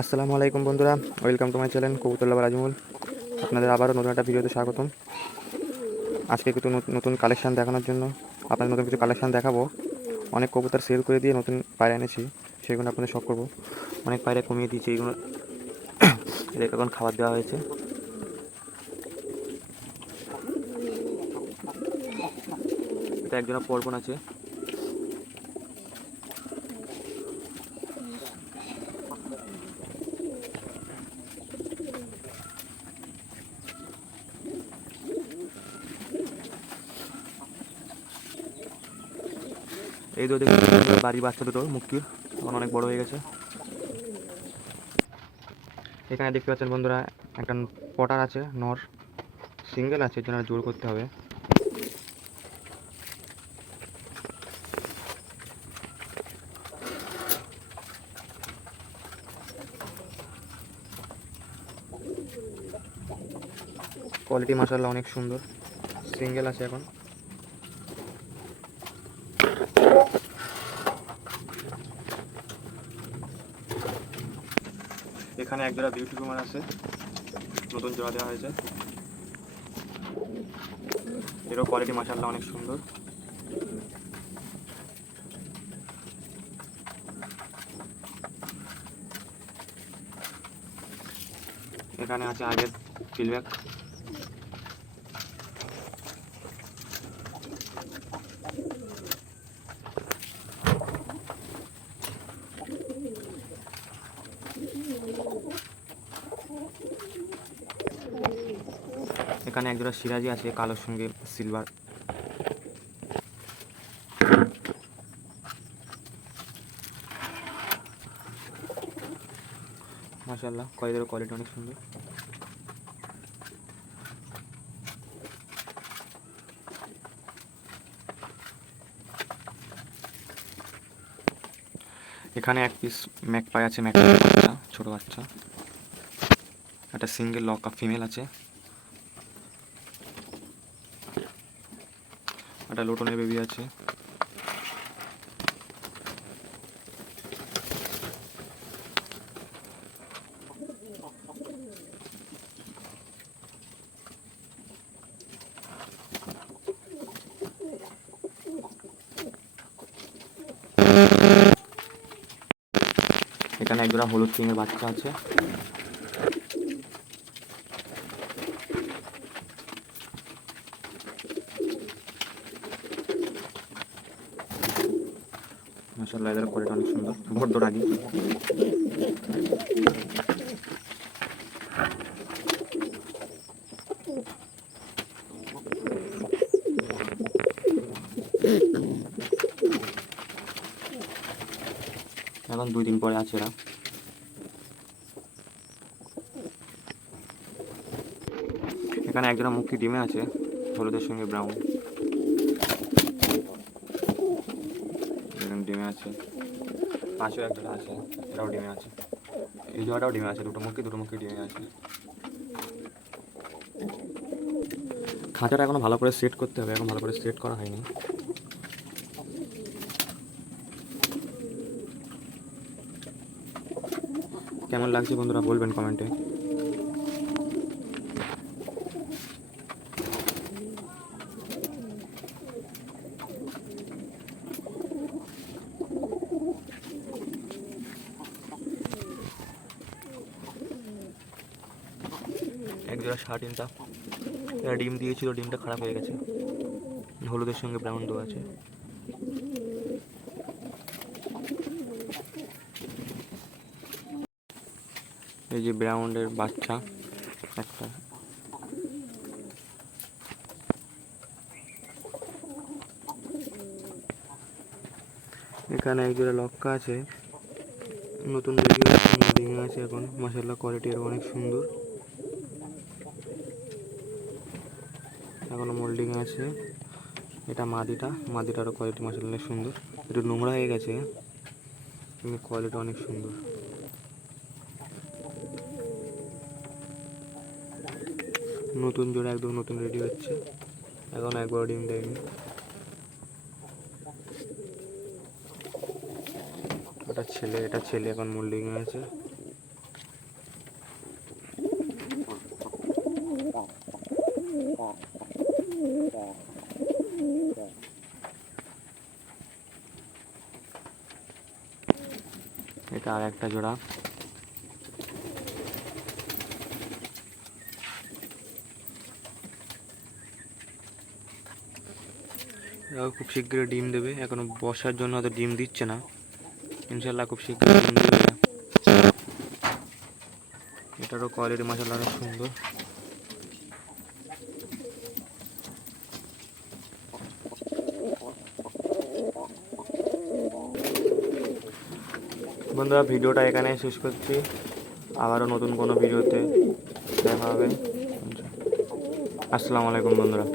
আসসালামু আলাইকুম বন্ধুরা, ওয়েলকাম টু মাই চ্যানেল কবুতর লাভার আজমল। আপনাদের আবারও নতুন একটা ভিডিওতে স্বাগতম। আজকে কিছু নতুন কালেকশান দেখানোর জন্য আপনাদের নতুন কিছু কালেকশান দেখাবো। অনেক কবুতর সেল করে দিয়ে নতুন পায়রা এনেছি, সেগুলো আপনাদের শখ করবো। অনেক পায়রা কমিয়ে দিয়েছি, এইগুলো এদেরকে এখন খাবার দেওয়া হয়েছে। এটা একজোড়া পর্বন আছে। এই দুটো বাড়ির বাচ্চা দুটো মুক্তির এখন অনেক বড় হয়ে গেছে। এখানে দেখতে পাচ্ছেন বন্ধুরা, একটা পটার আছে, নর সিঙ্গেল আছে, এর জন্য জোর করতে হবে। কোয়ালিটি মাশাআল্লাহ অনেক সুন্দর, সিঙ্গেল আছে এখন। এখানে এক জোড়া বিউটি কুমার আছে, নতুন জোড়া দেওয়া হয়েছে। এরও কোয়ালিটি মাশাআল্লাহ অনেক সুন্দর। এখানে আছে আগের ফিলব্যাক। এখানে একজোড়া সিরাজি আছে, কালোর সঙ্গে সিলভার। মাশাআল্লাহ কয়েদের কোয়ালিটি অনেক সুন্দর। এখানে এক পিস ম্যাকপাই আছে, ম্যাকপাই বাচ্চা, ছোট বাচ্চা। একটা সিঙ্গেল লক আপ ফিমেল আছে, একটা লোটনের বেবি আছে। এখানে একজোড়া হলুদ কিংয়ের বাচ্চা আছে। মাশাআল্লাহ এদের কোয়ালিটি অনেক সুন্দর, বড্ড রাগী। এখন 2 দিন পরে আছে এরা। এখানে একজোড়া মুক্তি ডিমে আছে, হলুদের সঙ্গে ব্রাউন। ডিমে আছে, পাশেও একজোড়া আছে, এটাও ডিমে আছে। এই জোড়াটাও ডিমে আছে, দুটো মুখী ডিমে আছে। খাঁচাটা এখনো ভালো করে সেট করতে হবে, এখন ভালো করে সেট করা হয়নি। কেমন লাগছে বন্ধুরা বলবেন কমেন্টে। একজোড়া শার্টিনটা ডিম দিয়েছিল, ডিমটা খারাপ হয়ে গেছে। হলুদের সঙ্গে ব্রাউন দেওয়া আছে। এই যে ব্রাউনের বাচ্চা একটা। এখানে একজোড়া লক্কা আছে, নতুন রেডিও আছে এখন। মাশাআল্লাহ কোয়ালিটি এর অনেক সুন্দর, এখনো মোল্ডিং আছে। এটা মাদিটারও কোয়ালিটি মাশাআল্লাহ অনেক সুন্দর। একটু নোংরা হয়ে গেছে কিন্তু কোয়ালিটি অনেক সুন্দর। নতুন জোড়া একদম নতুন রেডি হচ্ছে, এখন একবার ডিম দেয়নি। এটা ছেলে এখন মোল্ডিং আছে। এদিকে আর একটা জোড়া। এরাও খুব শীঘ্রই ডিম দেবে, এখনো বর্ষার জন্য হয়তো ডিম দিচ্ছে না, ইনশাল্লাহ খুব শীঘ্রই ডিম দেবে। এটারও কোয়ালিটি মাশাআল্লাহ অনেক সুন্দর। বন্ধুরা, ভিডিওটা এখানে শেষ করছি, আবারও নতুন কোনো ভিডিওতে দেখা হবে। আসসালামু আলাইকুম বন্ধুরা।